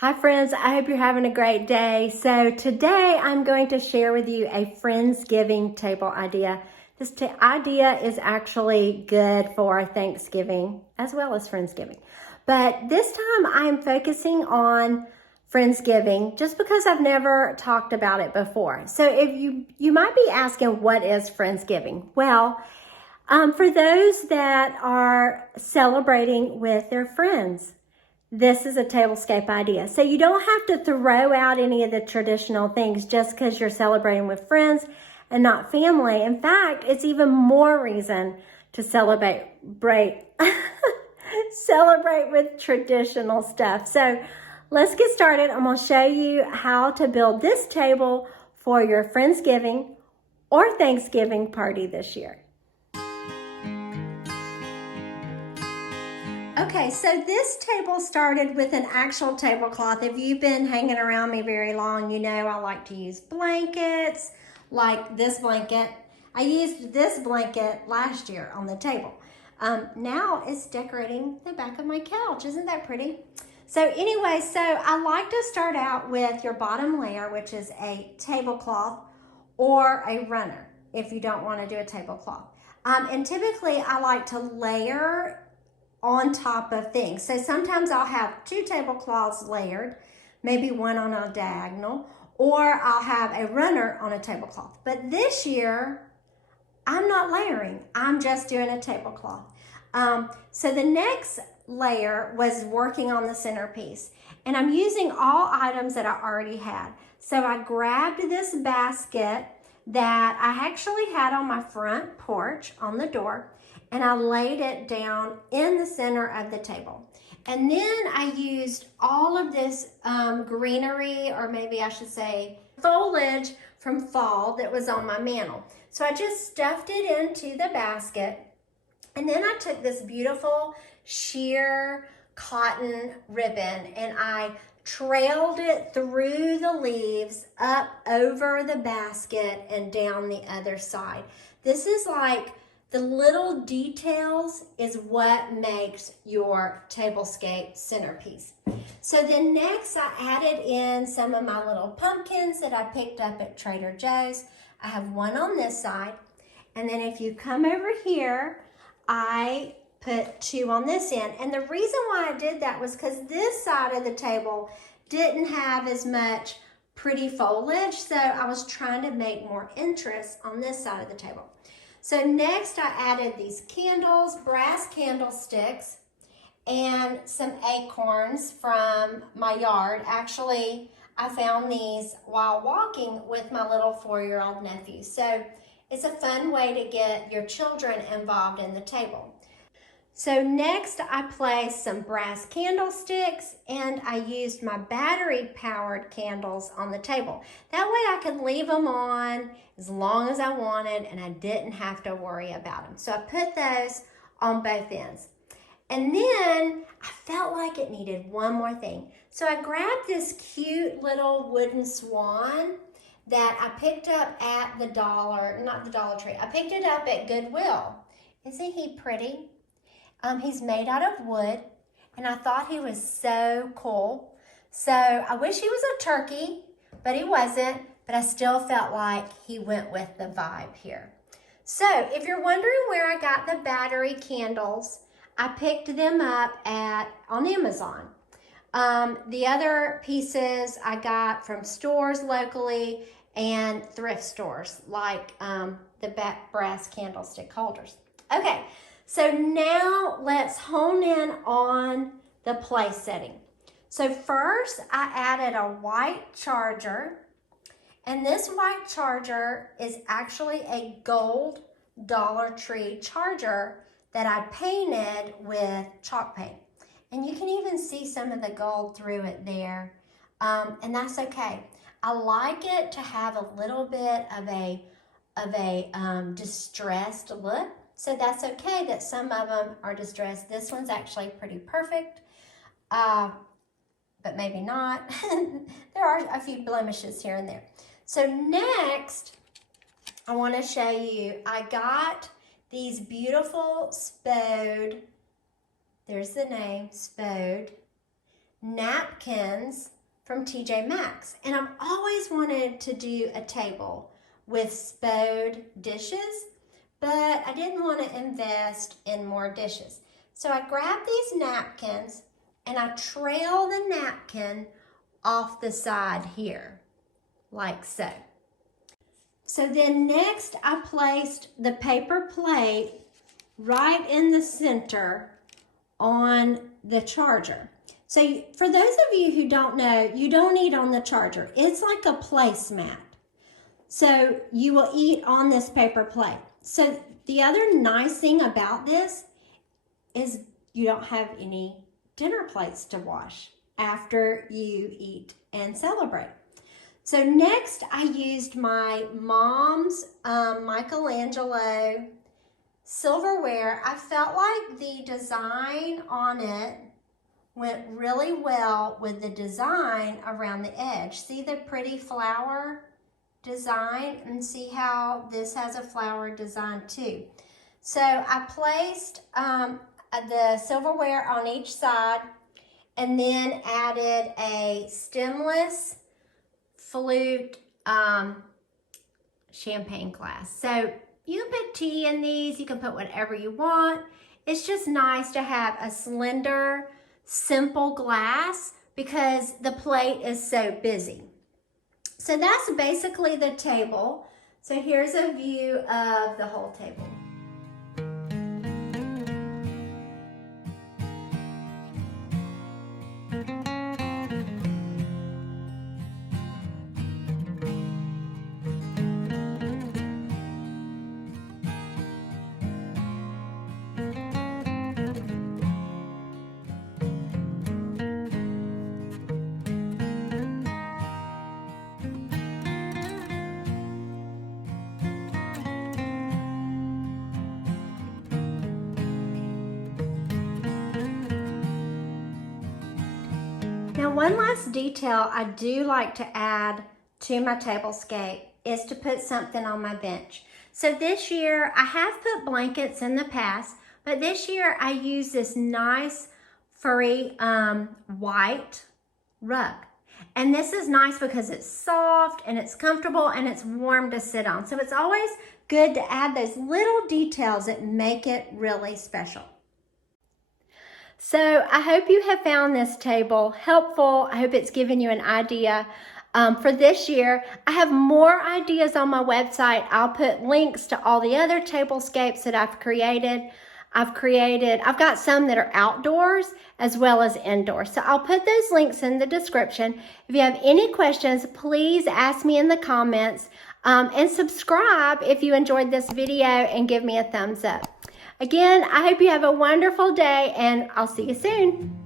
Hi friends, I hope you're having a great day. So today I'm going to share with you a Friendsgiving table idea. This idea is actually good for Thanksgiving as well as Friendsgiving. But this time I'm focusing on Friendsgiving just because I've never talked about it before. So if you might be asking, what is Friendsgiving? Well, for those that are celebrating with their friends, this is a tablescape idea. So you don't have to throw out any of the traditional things just because you're celebrating with friends and not family. In fact, it's even more reason to celebrate celebrate with traditional stuff. So let's get started. I'm going to show you how to build this table for your Friendsgiving or Thanksgiving party this year. Okay, so this table started with an actual tablecloth. If you've been hanging around me very long, you know I like to use blankets, like this blanket. I used this blanket last year on the table. Now it's decorating the back of my couch. Isn't that pretty? So anyway, so I like to start out with your bottom layer, which is a tablecloth or a runner if you don't want to do a tablecloth. And typically I like to layer on top of things. So sometimes I'll have two tablecloths layered, maybe one on a diagonal, or I'll have a runner on a tablecloth. But this year, I'm not layering. I'm just doing a tablecloth. So the next layer was working on the centerpiece. And I'm using all items that I already had. So I grabbed this basket that I actually had on my front porch on the door, and I laid it down in the center of the table. And then I used all of this greenery, or maybe I should say foliage from fall that was on my mantle. So I just stuffed it into the basket, and then I took this beautiful sheer cotton ribbon and I trailed it through the leaves up over the basket and down the other side. This is like the little details is what makes your tablescape centerpiece. So then next I added in some of my little pumpkins that I picked up at Trader Joe's. I have one on this side. And then if you come over here, I put two on this end. And the reason why I did that was because this side of the table didn't have as much pretty foliage. So I was trying to make more interest on this side of the table. So next I added these candles, brass candlesticks, and some acorns from my yard. Actually, I found these while walking with my little 4-year-old nephew. So it's a fun way to get your children involved in the table. So next I placed some brass candlesticks and I used my battery powered candles on the table. That way I could leave them on as long as I wanted and I didn't have to worry about them. So I put those on both ends. And then I felt like it needed one more thing. So I grabbed this cute little wooden swan that I picked up at the not the Dollar Tree. I picked it up at Goodwill. Isn't he pretty? He's made out of wood, and I thought he was so cool. So I wish he was a turkey, but he wasn't, but I still felt like he went with the vibe here. So if you're wondering where I got the battery candles, I picked them up on Amazon. The other pieces I got from stores locally and thrift stores, like the brass candlestick holders. Okay. So now let's hone in on the place setting. So first I added a white charger, and this white charger is actually a gold Dollar Tree charger that I painted with chalk paint. And you can even see some of the gold through it there, and that's okay. I like it to have a little bit of a distressed look. So that's okay that some of them are distressed. This one's actually pretty perfect, but maybe not. There are a few blemishes here and there. So next, I want to show you, I got these beautiful Spode, there's the name, Spode, napkins from TJ Maxx. And I've always wanted to do a table with spode dishes, but I didn't want to invest in more dishes. So I grabbed these napkins and I trail the napkin off the side here, like so. So then next I placed the paper plate right in the center on the charger. So for those of you who don't know, you don't eat on the charger. It's like a placemat. So you will eat on this paper plate. So the other nice thing about this is you don't have any dinner plates to wash after you eat and celebrate. So next I used my mom's Michelangelo silverware. I felt like the design on it went really well with the design around the edge. See the pretty flower design, and see how this has a flower design too. So I placed the silverware on each side and then added a stemless flute champagne glass. So you can put tea in these, you can put whatever you want. It's just nice to have a slender, simple glass because the plate is so busy. So that's basically the table. So here's a view of the whole table. Now, one last detail I do like to add to my tablescape is to put something on my bench. So this year, I have put blankets in the past, but this year I used this nice furry white rug. And this is nice because it's soft and it's comfortable and it's warm to sit on. So it's always good to add those little details that make it really special. So I hope you have found this table helpful. I hope it's given you an idea for this year. I have more ideas on my website. I'll put links to all the other tablescapes that I've created. I've got some that are outdoors as well as indoors. So I'll put those links in the description. If you have any questions, please ask me in the comments and subscribe if you enjoyed this video and give me a thumbs up. Again, I hope you have a wonderful day and I'll see you soon.